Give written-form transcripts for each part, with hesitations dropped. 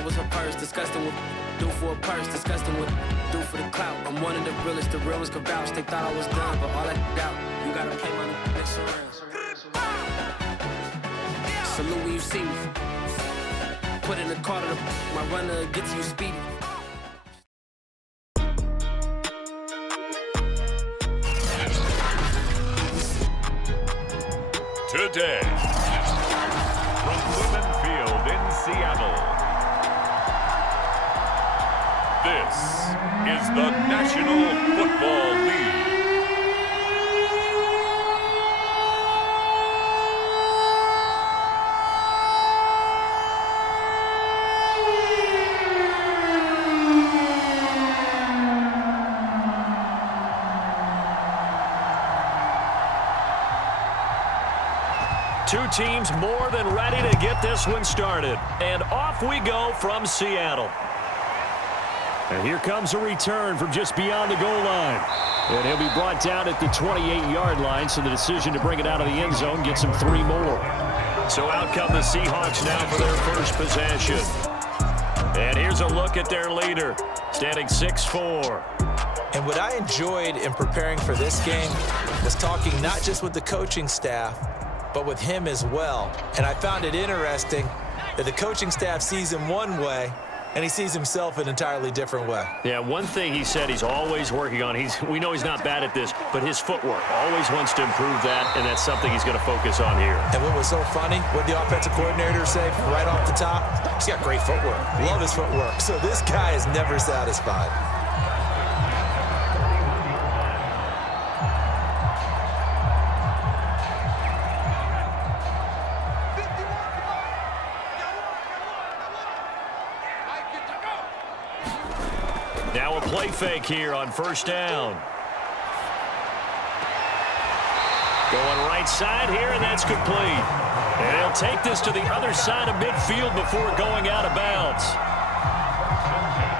that was her purse. Disgusting with do for a purse. Disgusting with do for the clout. I'm one of the realest. The real ones can vouch. They thought I was done, but all that out. You gotta pay my next round. Salute when you see me. Put in the car to my runner, get to you speedy. Today, from Women Field in Seattle, this is the National Football League. Two teams more than ready to get this one started. And off we go from Seattle. And here comes a return from just beyond the goal line. And he'll be brought down at the 28-yard line, so the decision to bring it out of the end zone gets him 3 more. So out come the Seahawks now for their first possession. And here's a look at their leader, standing 6'4". And what I enjoyed in preparing for this game was talking not just with the coaching staff, but with him as well. And I found it interesting that the coaching staff sees him one way, and he sees himself an entirely different way. Yeah, one thing he said he's always working on, we know he's not bad at this, but his footwork, always wants to improve that, and that's something he's going to focus on here. And what was so funny, what the offensive coordinator say right off the top, he's got great footwork. Love his footwork. So this guy is never satisfied. Now a play fake here on first down. Going right side here, and that's complete. And he'll take this to the other side of midfield before going out of bounds.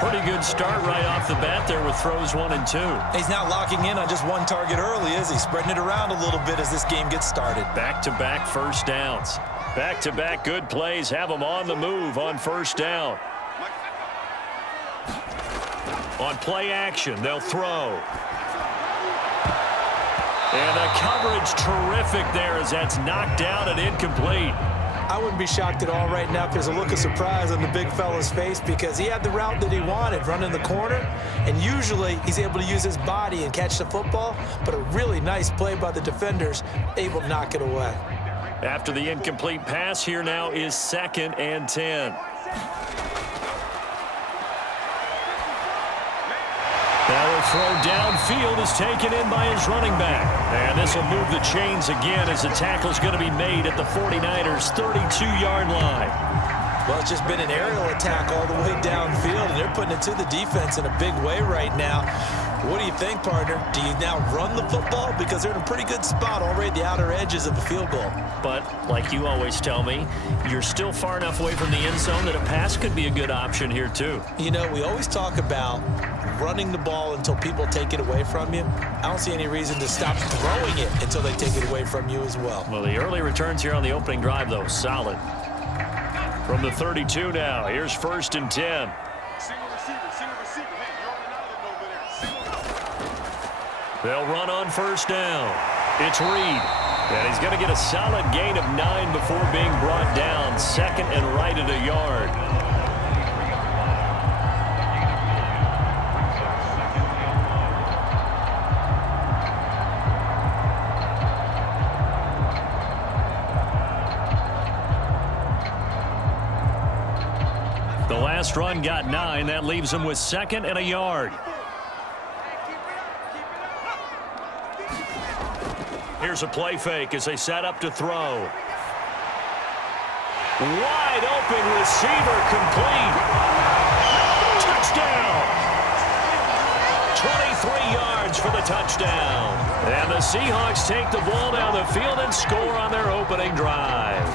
Pretty good start right off the bat there with throws 1 and 2. He's not locking in on just one target early, is he? Spreading it around a little bit as this game gets started. Back-to-back first downs. Back-to-back good plays have them on the move on first down. On play action, they'll throw. And the coverage terrific there as that's knocked down and incomplete. I wouldn't be shocked at all right now if there's a look of surprise on the big fella's face because he had the route that he wanted, running the corner, and usually he's able to use his body and catch the football, but a really nice play by the defenders, able to knock it away. After the incomplete pass, here now is 2nd and 10. Now a throw downfield is taken in by his running back. And this will move the chains again as the tackle's going to be made at the 49ers' 32-yard line. Well, it's just been an aerial attack all the way downfield, and they're putting it to the defense in a big way right now. What do you think, partner? Do you now run the football? Because they're in a pretty good spot already at the outer edges of the field goal. But, like you always tell me, you're still far enough away from the end zone that a pass could be a good option here, too. You know, we always talk about running the ball until people take it away from you. I don't see any reason to stop throwing it until they take it away from you as well. Well, the early returns here on the opening drive, though, solid. From the 32 now, here's 1st and 10. They'll run on first down. It's Reed. And he's going to get a solid gain of 9 before being brought down. 2nd and right at a yard. The last run got 9. That leaves him with 2nd and a yard. Here's a play fake as they set up to throw. Wide open receiver complete. Touchdown. 23 yards for the touchdown. And the Seahawks take the ball down the field and score on their opening drive.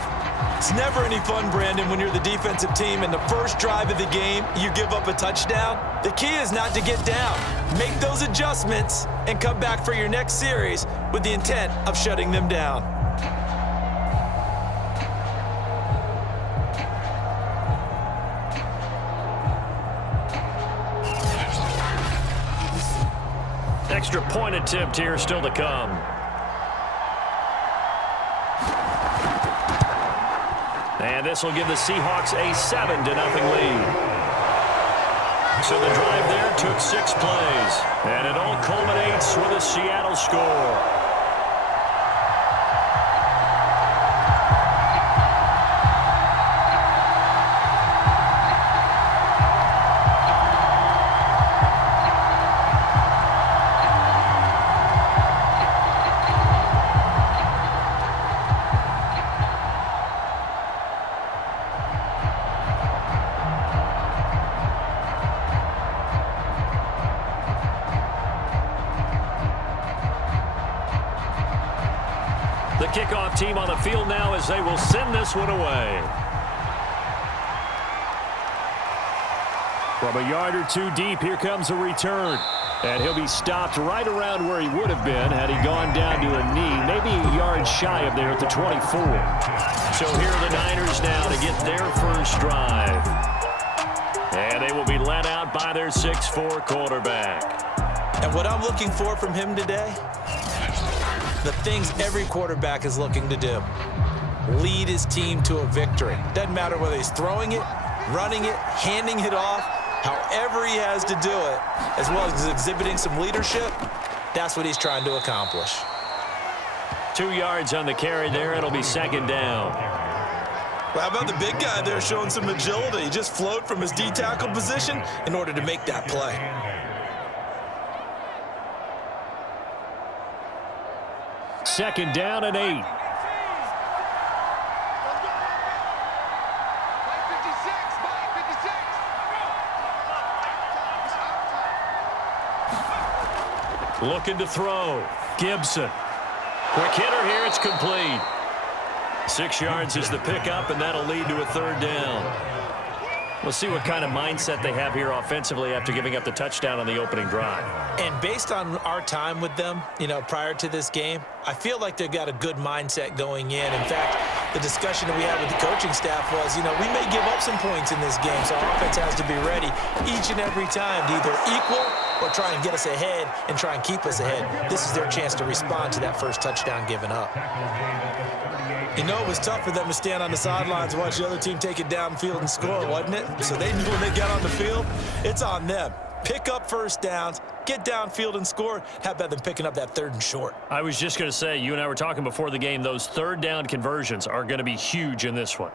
It's never any fun, Brandon, when you're the defensive team and the first drive of the game, you give up a touchdown. The key is not to get down. Make those adjustments and come back for your next series with the intent of shutting them down. extra point attempt here still to come. And this will give the Seahawks a 7-0 lead. So the drive there took 6 plays. And it all culminates with a Seattle score. The kickoff team on the field now as they will send this one away. From a yard or two deep, here comes a return. And he'll be stopped right around where he would have been had he gone down to a knee, maybe a yard shy of there at the 24. So here are the Niners now to get their first drive. And they will be led out by their 6'4" quarterback. And what I'm looking for from him today, the things every quarterback is looking to do. Lead his team to a victory. Doesn't matter whether he's throwing it, running it, handing it off, however he has to do it, as well as exhibiting some leadership, that's what he's trying to accomplish. 2 yards on the carry there. It'll be second down. Well, how about the big guy there showing some agility? He just flowed from his D-tackle position in order to make that play. Second down and 8. Looking to throw. Gibson. Quick hitter here. It's complete. 6 yards is the pickup, and that'll lead to a third down. We'll see what kind of mindset they have here offensively after giving up the touchdown on the opening drive. And based on our time with them, prior to this game, I feel like they've got a good mindset going in. In fact, the discussion that we had with the coaching staff was, we may give up some points in this game, so our offense has to be ready each and every time to either equal or try and get us ahead and try and keep us ahead. This is their chance to respond to that first touchdown given up. It was tough for them to stand on the sidelines and watch the other team take it downfield and score, wasn't it? So they knew when they got on the field, it's on them. Pick up first downs, get downfield and score. How about them picking up that 3rd and short? I was just going to say, you and I were talking before the game, those 3rd down conversions are going to be huge in this one.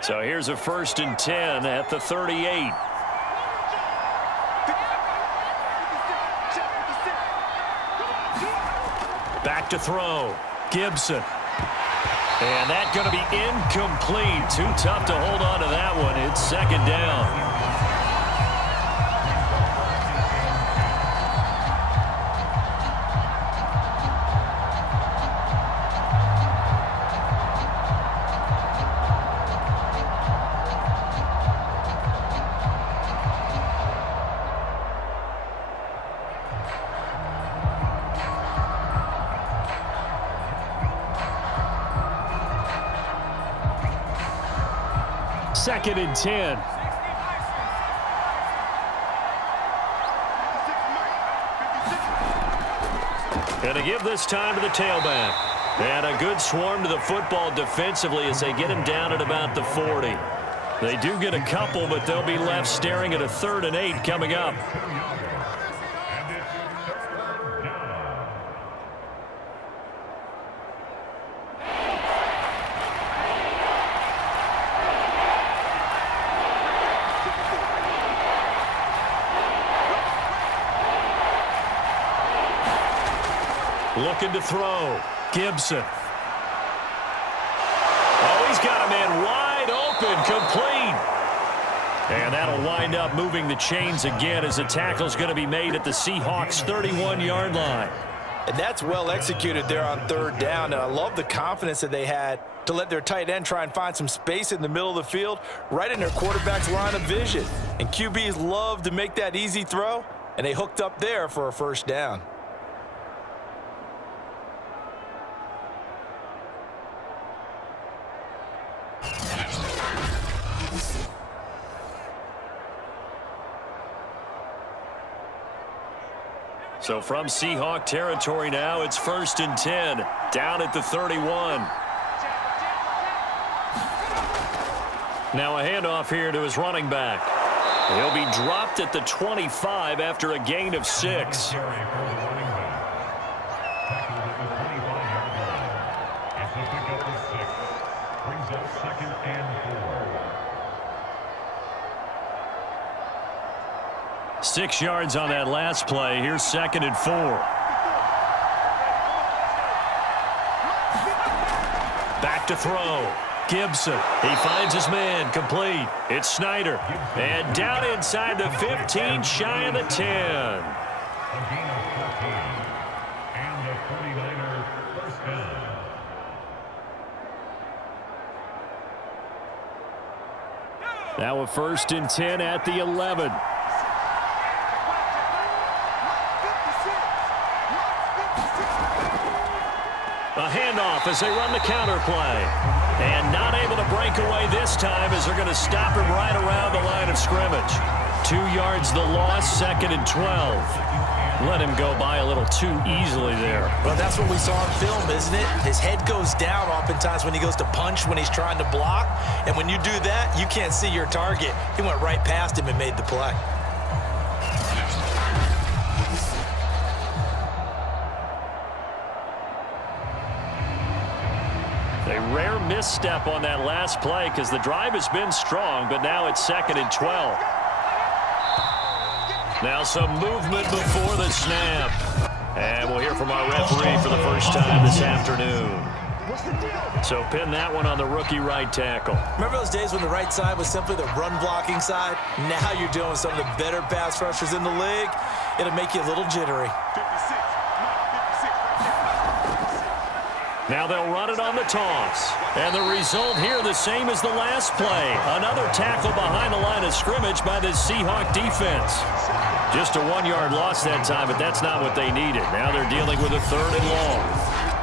So here's a 1st and 10 at the 38. Back to throw. Gibson. And that's going to be incomplete. Too tough to hold on to that one. It's second down. Second and 10. Going to give this time to the tailback. And a good swarm to the football defensively as they get him down at about the 40. They do get a couple, but they'll be left staring at a 3rd and 8 coming up. Looking to throw. Gibson. Oh, he's got a man wide open, complete. And that'll wind up moving the chains again as the tackle's going to be made at the Seahawks' 31-yard line. And that's well executed there on 3rd down. And I love the confidence that they had to let their tight end try and find some space in the middle of the field, right in their quarterback's line of vision. And QBs love to make that easy throw, and they hooked up there for a 1st down. So from Seahawk territory now, it's 1st and 10, down at the 31. Now a handoff here to his running back. He'll be dropped at the 25 after a gain of 6. Brings up 2nd and 4. 6 yards on that last play. Here's 2nd and 4. Back to throw. Gibson. He finds his man. Complete. It's Snyder. And down inside the 15, shy of the 10. A gain of 14. And the 49er first down. Now a 1st and 10 at the 11. A handoff as they run the counter play. And not able to break away this time as they're going to stop him right around the line of scrimmage. 2 yards the loss, 2nd and 12. Let him go by a little too easily there. Well, that's what we saw on film, isn't it? His head goes down oftentimes when he goes to punch, when he's trying to block. And when you do that, you can't see your target. He went right past him and made the play. A rare misstep on that last play because the drive has been strong, but now it's 2nd and 12. Now some movement before the snap. And we'll hear from our referee for the first time this afternoon. So pin that one on the rookie right tackle. Remember those days when the right side was simply the run-blocking side? Now you're dealing with some of the better pass rushers in the league. It'll make you a little jittery. Now they'll run it on the toss. And the result here the same as the last play. Another tackle behind the line of scrimmage by the Seahawk defense. Just a 1-yard loss that time, but that's not what they needed. Now they're dealing with a 3rd and long.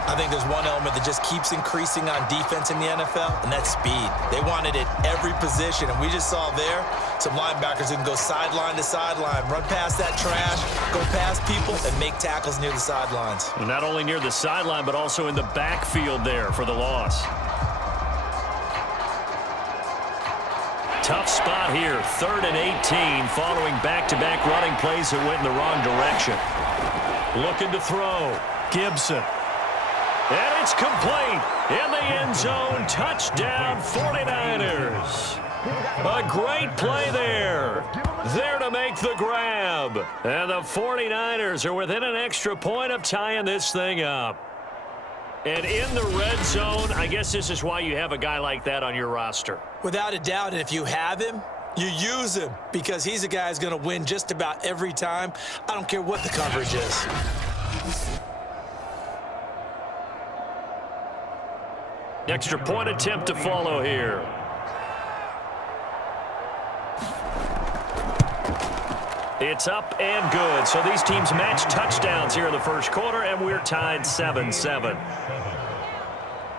I think there's one element that just keeps increasing on defense in the NFL, and that's speed. They want it at every position, and we just saw there some linebackers who can go sideline to sideline, run past that trash, go past people, and make tackles near the sidelines. And not only near the sideline, but also in the backfield there for the loss. Tough spot here, 3rd and 18, following back-to-back running plays that went in the wrong direction. Looking to throw. Gibson. And it's complete. In the end zone, touchdown 49ers. A great play there. There to make the grab. And the 49ers are within an extra point of tying this thing up. And in the red zone, I guess this is why you have a guy like that on your roster. Without a doubt, and if you have him, you use him because he's a guy who's going to win just about every time. I don't care what the coverage is. Extra point attempt to follow here. It's up and good. So these teams match touchdowns here in the first quarter, and we're tied 7-7.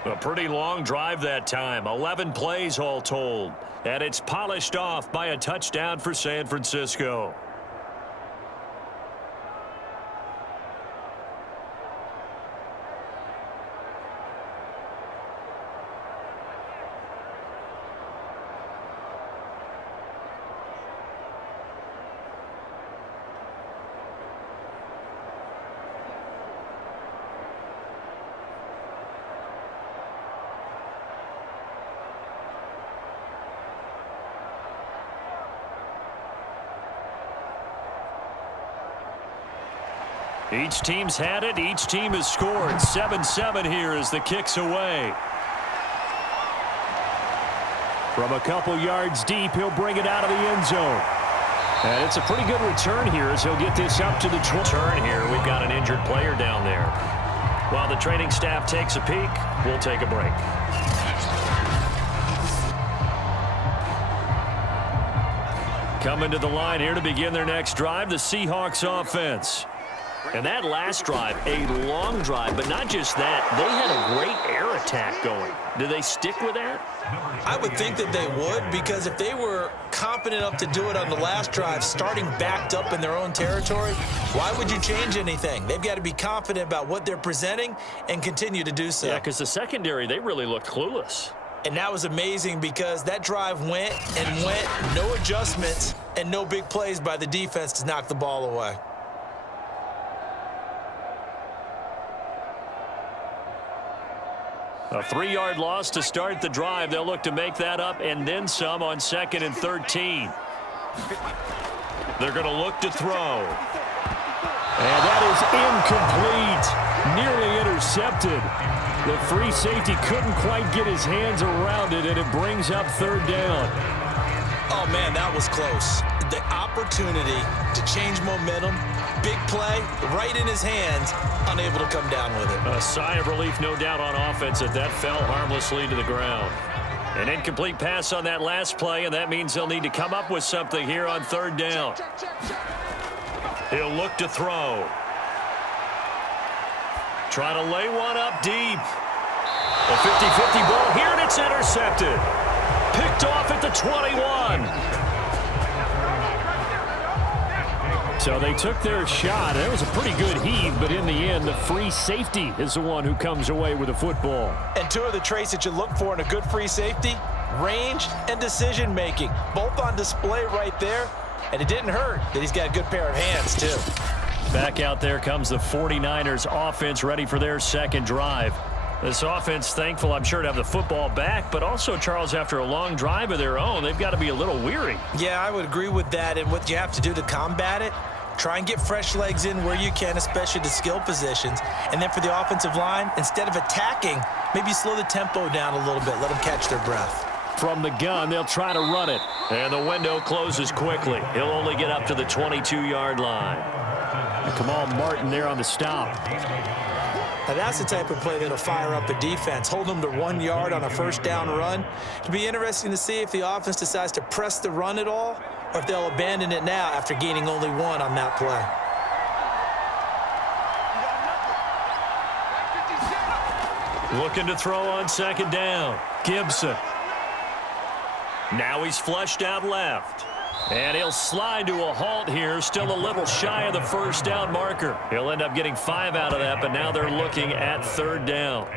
A pretty long drive that time. 11 plays all told. And it's polished off by a touchdown for San Francisco. Each team's had it. Each team has scored. 7-7 here as the kick's away. From a couple yards deep, he'll bring it out of the end zone. And it's a pretty good return here as he'll get this up to the 20. Turn here. We've got an injured player down there. While the training staff takes a peek, we'll take a break. Coming to the line here to begin their next drive, the Seahawks offense. And that last drive, a long drive, but not just that. They had a great air attack going. Do they stick with that? I would think that they would, because if they were confident enough to do it on the last drive, starting backed up in their own territory, why would you change anything? They've got to be confident about what they're presenting and continue to do so. Yeah, because the secondary, they really looked clueless. And that was amazing because that drive went and went, no adjustments, and no big plays by the defense to knock the ball away. A 3-yard loss to start the drive. They'll look to make that up and then some on 2nd and 13. They're going to look to throw. And that is incomplete. Nearly intercepted. The free safety couldn't quite get his hands around it, and it brings up 3rd down. Oh, man, that was close. The opportunity to change momentum, big play, right in his hands, unable to come down with it. A sigh of relief, no doubt, on offense that fell harmlessly to the ground. An incomplete pass on that last play, and that means they'll need to come up with something here on 3rd down. He'll look to throw. Try to lay one up deep. A 50-50 ball here, and it's intercepted. Picked off at the 21. So they took their shot. It was a pretty good heave, but in the end, the free safety is the one who comes away with the football. And two of the traits that you look for in a good free safety, range and decision-making, both on display right there. And it didn't hurt that he's got a good pair of hands, too. Back out there comes the 49ers offense, ready for their 2nd drive. This offense, thankful, I'm sure, to have the football back, but also, Charles, after a long drive of their own, they've got to be a little weary. Yeah, I would agree with that, and what you have to do to combat it, try and get fresh legs in where you can, especially the skill positions. And then for the offensive line, instead of attacking, maybe slow the tempo down a little bit, let them catch their breath. From the gun, they'll try to run it. And the window closes quickly. He'll only get up to the 22-yard line. Kamal Martin there on the stop. Now that's the type of play that'll fire up a defense. Hold them to 1 yard on a 1st down run. It'll be interesting to see if the offense decides to press the run at all, or if they'll abandon it now after gaining only 1 on that play. Looking to throw on 2nd down. Gibson. Now he's flushed out left. And he'll slide to a halt here, still a little shy of the 1st down marker. He'll end up getting 5 out of that, but now they're looking at 3rd down.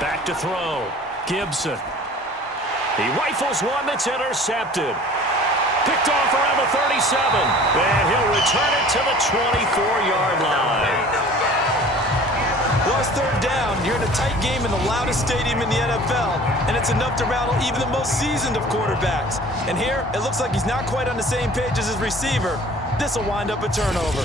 Back to throw. Gibson. He rifles one that's intercepted. Picked off around the 37. And he'll return it to the 24-yard line. Well, it's 3rd down. You're in a tight game in the loudest stadium in the NFL, and it's enough to rattle even the most seasoned of quarterbacks. And here, it looks like he's not quite on the same page as his receiver. This will wind up a turnover.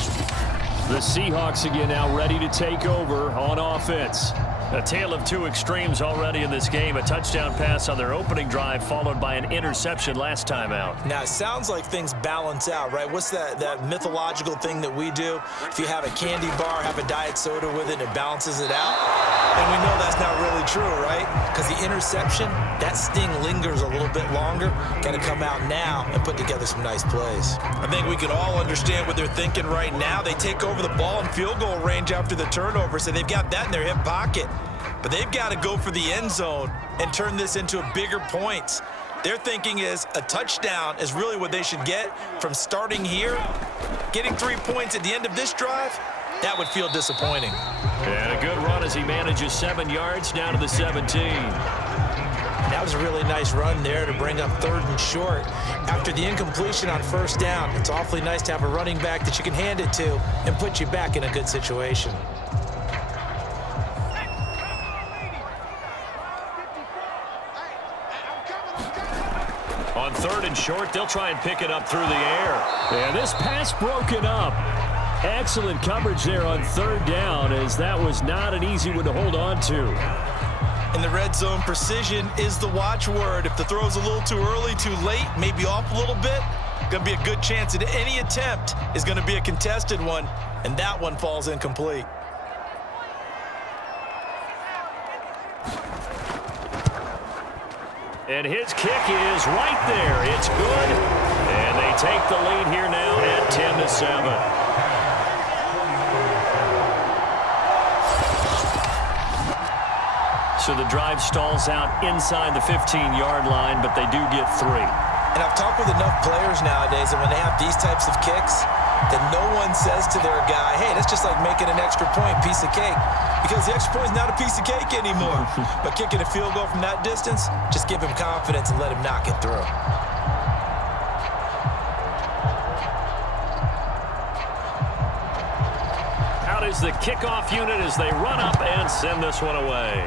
The Seahawks again now ready to take over on offense. A tale of two extremes already in this game. A touchdown pass on their opening drive followed by an interception last time out. Now, it sounds like things balance out, right? What's that mythological thing that we do? If you have a candy bar, have a diet soda with it, and it balances it out. And we know that's not really true, right? Because the interception, that sting lingers a little bit longer. Got to come out now and put together some nice plays. I think we can all understand what they're thinking right now. They take over the ball in field goal range after the turnover, so they've got that in their hip pocket. But they've got to go for the end zone and turn this into a bigger points. Their thinking is a touchdown is really what they should get from starting here. Getting 3 points at the end of this drive, that would feel disappointing. And a good run as he manages 7 yards down to the 17. That was a really nice run there to bring up 3rd and short. After the incompletion on 1st down, it's awfully nice to have a running back that you can hand it to and put you back in a good situation. On 3rd and short, they'll try and pick it up through the air. And this pass broken up. Excellent coverage there on 3rd down, as that was not an easy one to hold on to. In the red zone, precision is the watchword. If the throw's a little too early, too late, maybe off a little bit, going to be a good chance that any attempt is going to be a contested one, and that one falls incomplete. And his kick is right there. It's good. And they take the lead here now at 10-7. So the drive stalls out inside the 15-yard line, but they do get 3. And I've talked with enough players nowadays, and when they have these types of kicks, that no one says to their guy, hey, that's just like making an extra point, piece of cake. Because the extra point is not a piece of cake anymore. But kicking a field goal from that distance, just give him confidence and let him knock it through. Out is the kickoff unit as they run up and send this one away.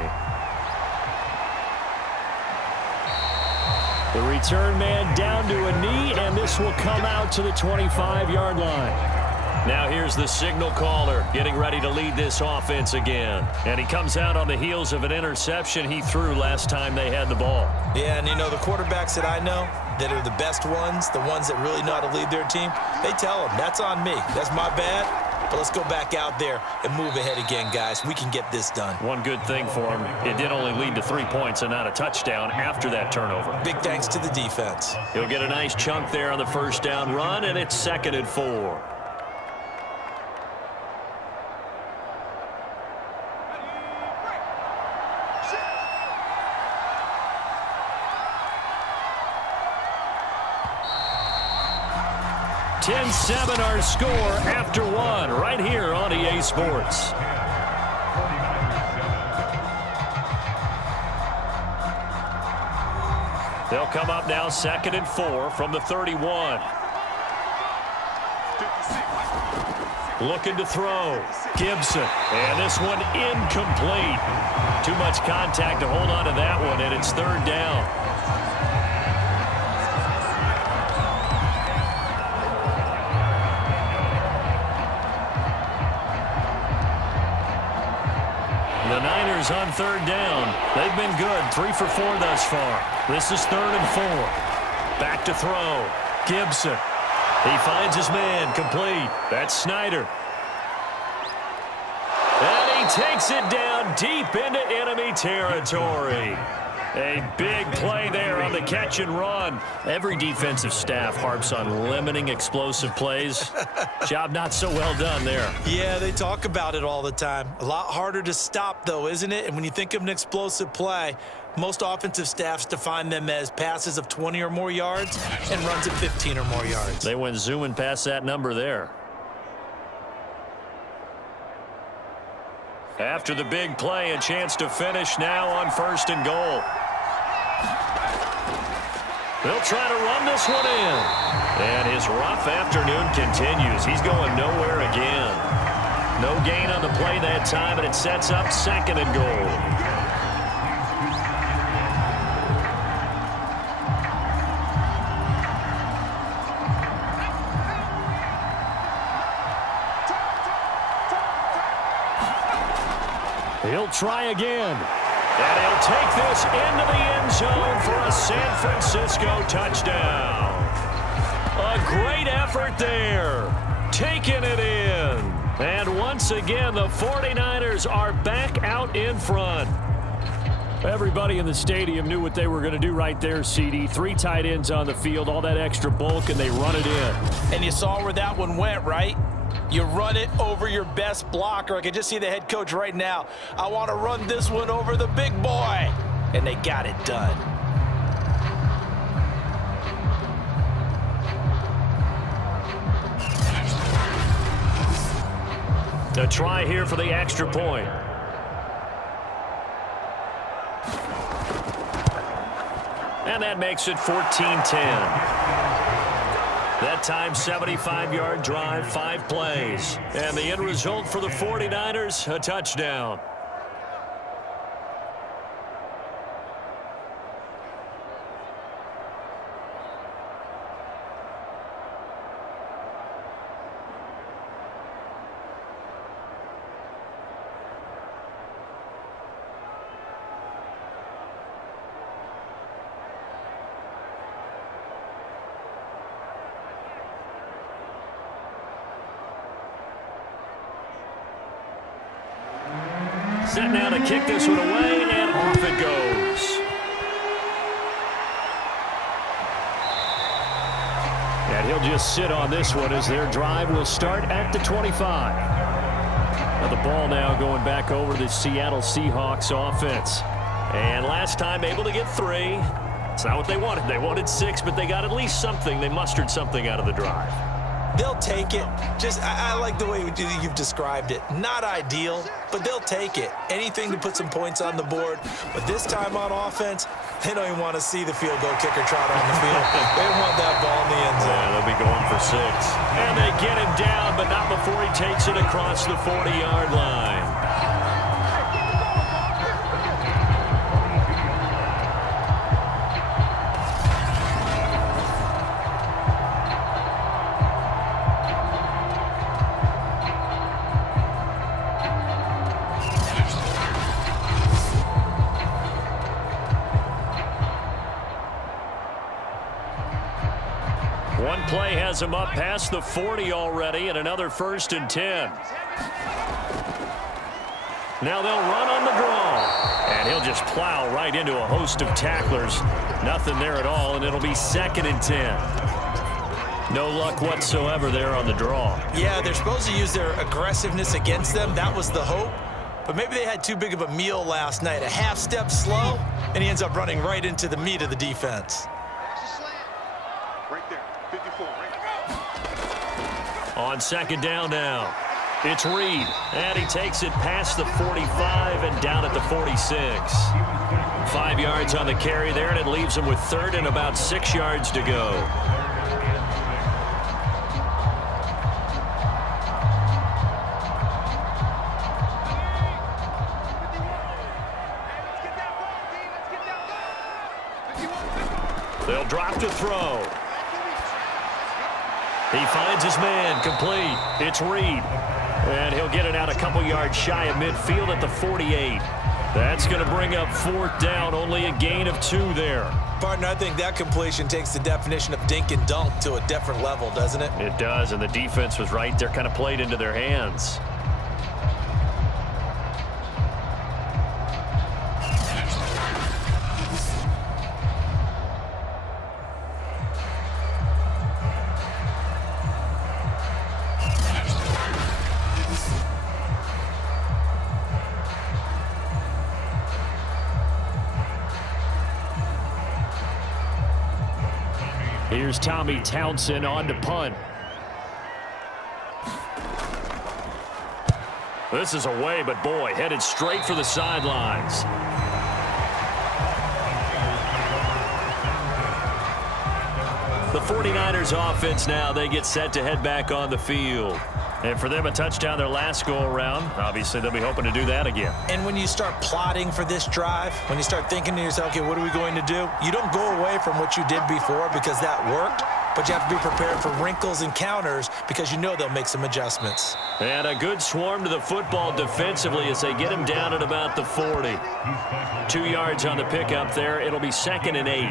The return man down to a knee, and this will come out to the 25-yard line. Now here's the signal caller getting ready to lead this offense again. And he comes out on the heels of an interception he threw last time they had the ball. Yeah, and you know, the quarterbacks that I know that are the best ones, the ones that really know how to lead their team, they tell them, that's on me. That's my bad. But let's go back out there and move ahead again, guys. We can get this done. One good thing for him, it did only lead to 3 points and not a touchdown after that turnover. Big thanks to the defense. He'll get a nice chunk there on the first down run, and it's 2nd and 4. $10-7 our score after 1 right here on EA Sports. They'll come up now 2nd and 4 from the 31. Looking to throw. Gibson. And this one incomplete. Too much contact to hold on to that one, and it's 3rd down. The Niners on 3rd down. They've been good. 3 for 4 thus far. This is 3rd and 4. Back to throw. Gibson. He finds his man. Complete. That's Snyder. And he takes it down deep into enemy territory. A big play there on the catch and run. Every defensive staff harps on limiting explosive plays. Job not so well done there. Yeah, they talk about it all the time. A lot harder to stop, though, isn't it? And when you think of an explosive play, most offensive staffs define them as passes of 20 or more yards and runs of 15 or more yards. They went zooming past that number there. After the big play, a chance to finish now on 1st and goal. They'll try to run this one in. And his rough afternoon continues. He's going nowhere again. No gain on the play that time, and it sets up 2nd and goal. He'll try again. And he'll take this into the end zone for a San Francisco touchdown. A great effort there. Taking it in. And once again, the 49ers are back out in front. Everybody in the stadium knew what they were going to do right there, CD. 3 tight ends on the field, all that extra bulk, and they run it in. And you saw where that one went, right? You run it over your best blocker. I can just see the head coach right now. I want to run this one over the big boy. And they got it done. A try here for the extra point. And that makes it 14-10. That time, 75-yard drive, 5 plays. And the end result for the 49ers, a touchdown. Set now to kick this one away, and off it goes. And he'll just sit on this one as their drive will start at the 25. Now the ball now going back over to the Seattle Seahawks offense. And last time able to get 3. It's not what they wanted. They wanted 6, but they got at least something. They mustered something out of the drive. They'll take it. I like the way you've described it. Not ideal, but they'll take it. Anything to put some points on the board. But this time on offense, they don't even want to see the field goal kicker trot on the field. They want that ball in the end zone. Yeah, they'll be going for 6. And they get him down, but not before he takes it across the 40-yard line. One play has him up past the 40 already, and another 1st and 10. Now they'll run on the draw, and he'll just plow right into a host of tacklers. Nothing there at all, and it'll be 2nd and 10. No luck whatsoever there on the draw. Yeah, they're supposed to use their aggressiveness against them. That was the hope. But maybe they had too big of a meal last night. A half step slow, and he ends up running right into the meat of the defense. On 2nd down now, it's Reed, and he takes it past the 45 and down at the 46. 5 yards on the carry there, and it leaves him with 3rd and about 6 yards to go. They'll drop to throw. He finds his man, complete. It's Reed. And he'll get it out a couple yards shy of midfield at the 48. That's going to bring up 4th down, only a gain of 2 there. Partner, I think that completion takes the definition of dink and dunk to a different level, doesn't it? It does, and the defense was right there, kind of played into their hands. Here's Tommy Townsend on to punt. This is away, but boy, headed straight for the sidelines. The 49ers offense now, they get set to head back on the field. And for them, a touchdown their last go-around. Obviously, they'll be hoping to do that again. And when you start plotting for this drive, when you start thinking to yourself, okay, what are we going to do? You don't go away from what you did before because that worked, but you have to be prepared for wrinkles and counters because you know they'll make some adjustments. And a good swarm to the football defensively as they get him down at about the 40. 2 yards on the pickup there. It'll be 2nd and 8.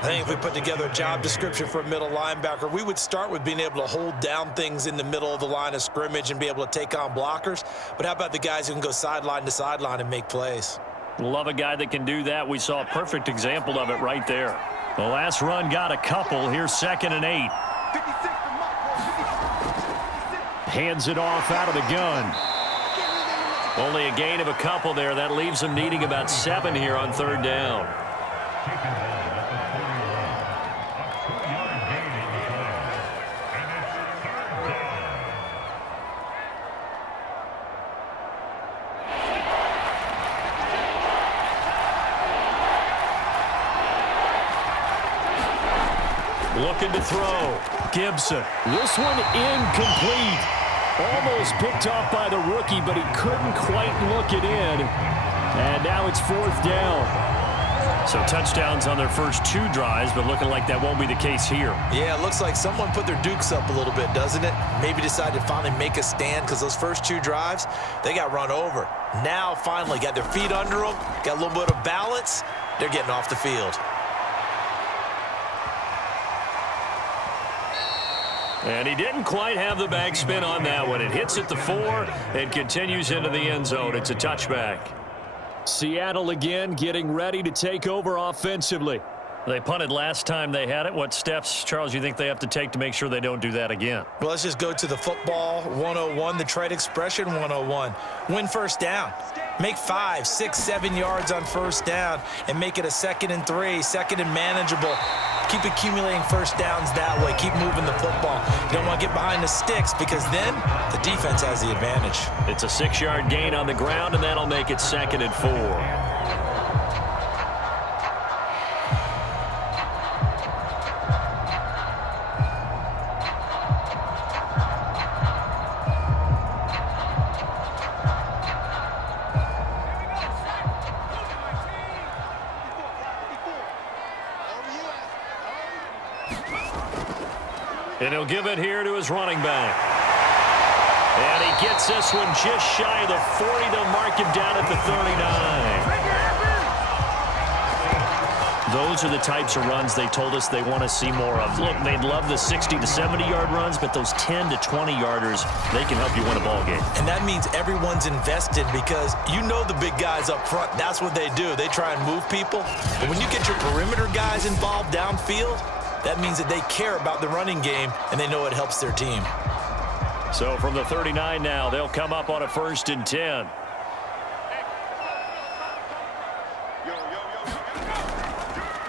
I think if we put together a job description for a middle linebacker, we would start with being able to hold down things in the middle of the line of scrimmage and be able to take on blockers. But how about the guys who can go sideline to sideline and make plays? Love a guy that can do that. We saw a perfect example of it right there. The last run got a couple. Here's 2nd and 8. Hands it off out of the gun. Only a gain of a couple there. That leaves him needing about 7 here on 3rd down. Looking to throw. Gibson. This one incomplete. Almost picked off by the rookie, but he couldn't quite look it in. And now it's 4th down. So touchdowns on their first 2 drives, but looking like that won't be the case here. Yeah, it looks like someone put their dukes up a little bit, doesn't it? Maybe decided to finally make a stand because those first 2 drives, they got run over. Now finally got their feet under them, got a little bit of balance. They're getting off the field. And he didn't quite have the backspin on that one. It hits at the 4 and continues into the end zone. It's a touchback. Seattle again getting ready to take over offensively. They punted last time they had it. What steps, Charles, you think they have to take to make sure they don't do that again? Well, let's just go to the football 101, the trade expression 101. Win first down. Make 5, 6, 7 yards on first down and make it a 2nd and 3, 2nd and manageable. Keep accumulating first downs that way. Keep moving the football. You don't want to get behind the sticks because then the defense has the advantage. It's a 6-yard gain on the ground, and that'll make it 2nd and 4. And he'll give it here to his running back. And he gets this one just shy of the 40. They'll mark him down at the 39. Those are the types of runs they told us they want to see more of. Look, they'd love the 60 to 70-yard runs, but those 10 to 20-yarders, they can help you win a ball game. And that means everyone's invested because you know the big guys up front, that's what they do. They try and move people. But when you get your perimeter guys involved downfield, that means that they care about the running game, and they know it helps their team. So from the 39 now, they'll come up on a 1st and 10.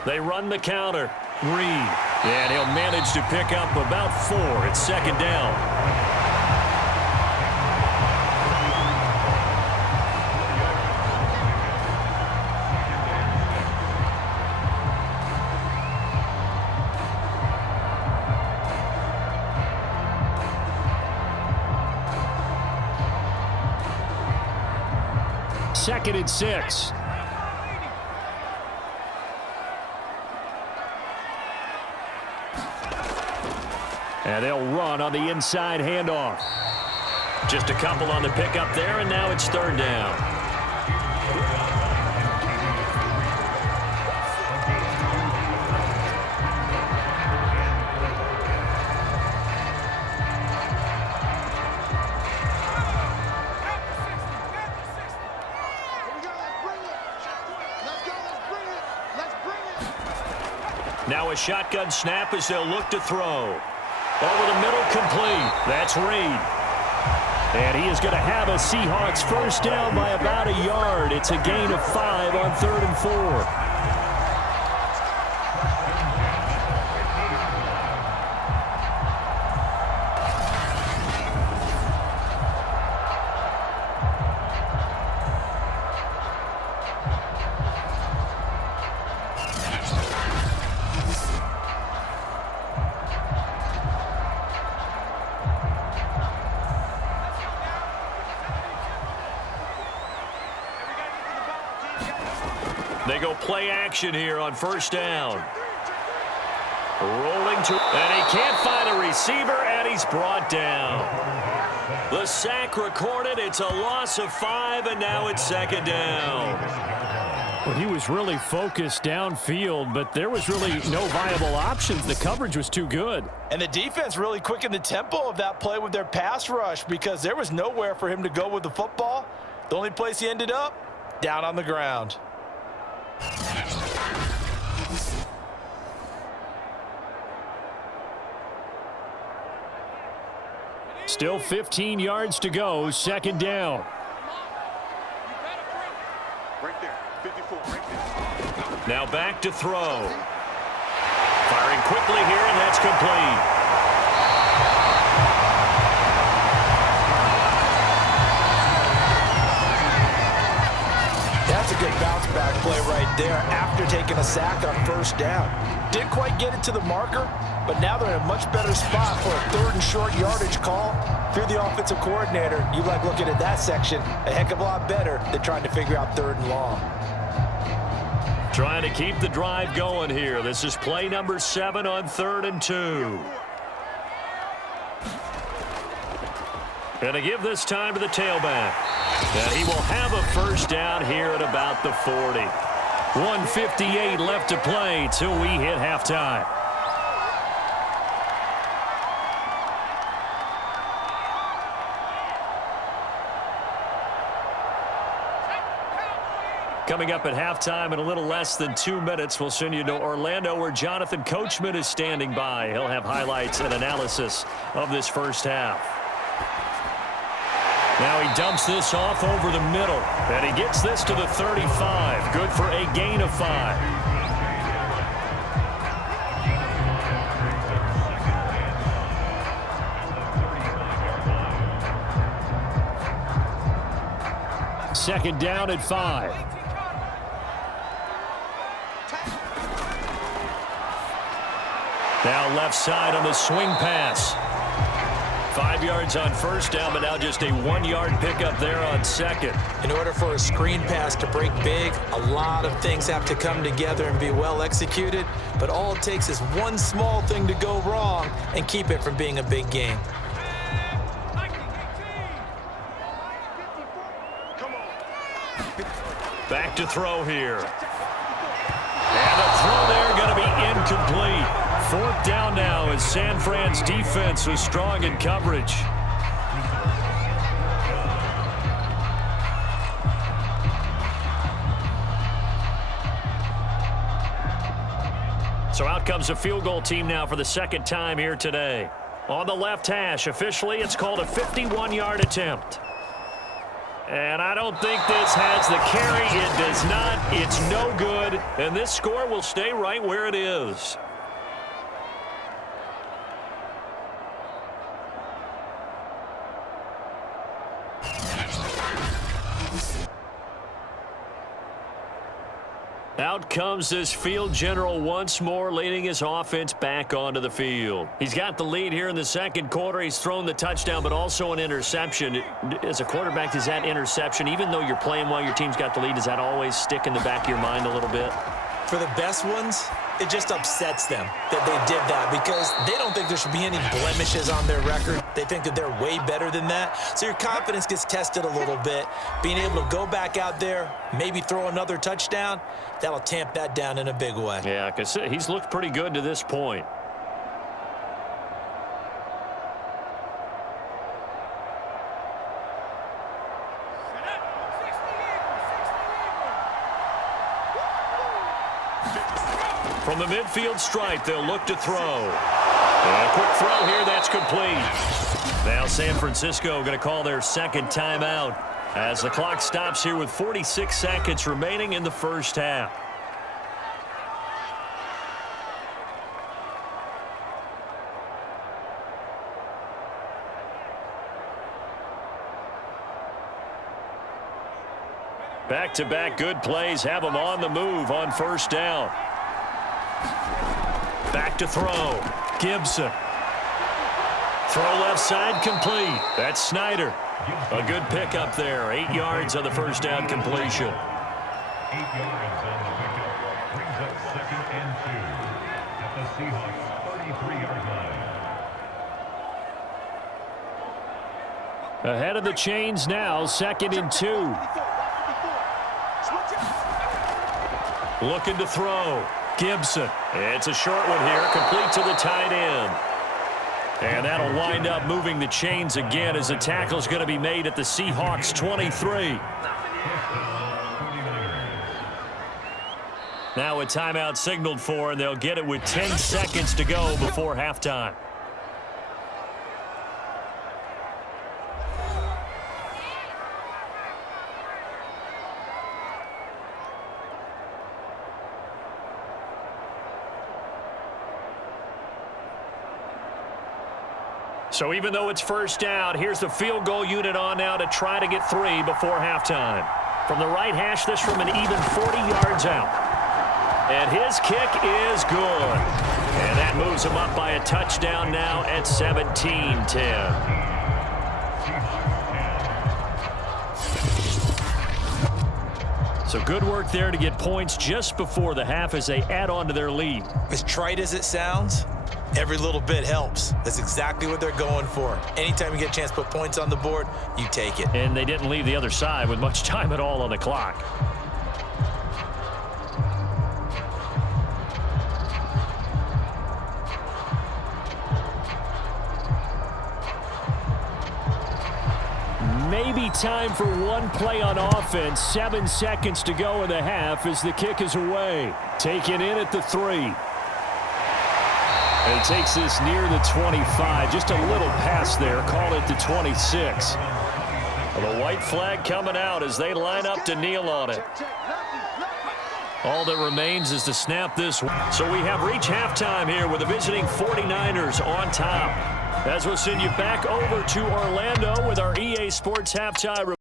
They run the counter. Reed. And he'll manage to pick up about 4. It's 2nd down. Second and 6. And they'll run on the inside handoff. Just a couple on the pickup there, and now it's 3rd down. Now a shotgun snap as they'll look to throw. Over the middle, complete. That's Reed. And he is going to have a Seahawks first down by about a yard. It's a gain of 5 on 3rd and 4. They go play action here on 1st down. Rolling to, and he can't find a receiver, and he's brought down. The sack recorded. It's a loss of 5, and now it's 2nd down. Well, he was really focused downfield, but there was really no viable options. The coverage was too good. And the defense really quickened the tempo of that play with their pass rush because there was nowhere for him to go with the football. The only place he ended up, down on the ground. Still 15 yards to go, 2nd down. Right there, 54, right there. Now back to throw. Firing quickly here, and that's complete. That's a good bounce-back play right there after taking a sack on 1st down. Didn't quite get it to the marker, but now they're in a much better spot for a 3rd and short yardage call. If you're the offensive coordinator, you like looking at that section a heck of a lot better than trying to figure out 3rd and long. Trying to keep the drive going here. This is play number 7 on 3rd and 2. And to give this time to the tailback. And he will have a first down here at about the 40. 1:58 left to play till we hit halftime. Coming up at halftime in a little less than 2 minutes, we'll send you to Orlando where Jonathan Coachman is standing by. He'll have highlights and analysis of this first half. Now he dumps this off over the middle, and he gets this to the 35. Good for a gain of 5. Second down at 5. Now left side on the swing pass. 5 yards on first down, but now just a 1-yard pickup there on second. In order for a screen pass to break big, a lot of things have to come together and be well executed, but all it takes is one small thing to go wrong and keep it from being a big game. Back to throw here. And the throw there going to be incomplete. Fourth down now as San Fran's defense was strong in coverage. So out comes a field goal team now for the second time here today. On the left hash, officially it's called a 51-yard attempt. And I don't think this has the carry. It does not. It's no good. And this score will stay right where it is. Out comes this field general once more, leading his offense back onto the field. He's got the lead here in the second quarter. He's thrown the touchdown, but also an interception. As a quarterback, does that interception, even though you're playing while your team's got the lead, does that always stick in the back of your mind a little bit? For the best ones, it just upsets them that they did that because they don't think there should be any blemishes on their record. They think that they're way better than that. So your confidence gets tested a little bit. Being able to go back out there, maybe throw another touchdown, that'll tamp that down in a big way. Yeah, because he's looked pretty good to this point. From the midfield stripe, they'll look to throw. And a quick throw here, that's complete. Now San Francisco going to call their second timeout as the clock stops here with 46 seconds remaining in the first half. Back-to-back good plays have them on the move on first down. Back to throw. Gibson. Throw left side complete. That's Snyder. A good pickup there. 8 yards on the first down completion. 8 yards on the pickup. Brings up 2nd and 2 at the Seahawks 33-yard line. Ahead of the chains now, 2nd and 2. Looking to throw. Gibson. It's a short one here, complete to the tight end. And that'll wind up moving the chains again as the tackle's going to be made at the Seahawks 23. Now a timeout signaled for, and they'll get it with 10 seconds to go before halftime. So even though it's first down, here's the field goal unit on now to try to get 3 before halftime. From the right hash, this from an even 40 yards out. And his kick is good. And that moves him up by a touchdown now at 17-10. So good work there to get points just before the half as they add on to their lead. As trite as it sounds, every little bit helps. That's exactly what they're going for. Anytime you get a chance to put points on the board, you take it. And they didn't leave the other side with much time at all on the clock. maybe time for one play on offense. 7 seconds to go in the half as the kick is away. Taken in at the 3. And he takes this near the 25. Just a little pass there. Call it the 26. Well, the white flag coming out as they line up to kneel on it. All that remains is to snap this one. So we have reached halftime here with the visiting 49ers on top. As we'll send you back over to Orlando with our EA Sports Halftime.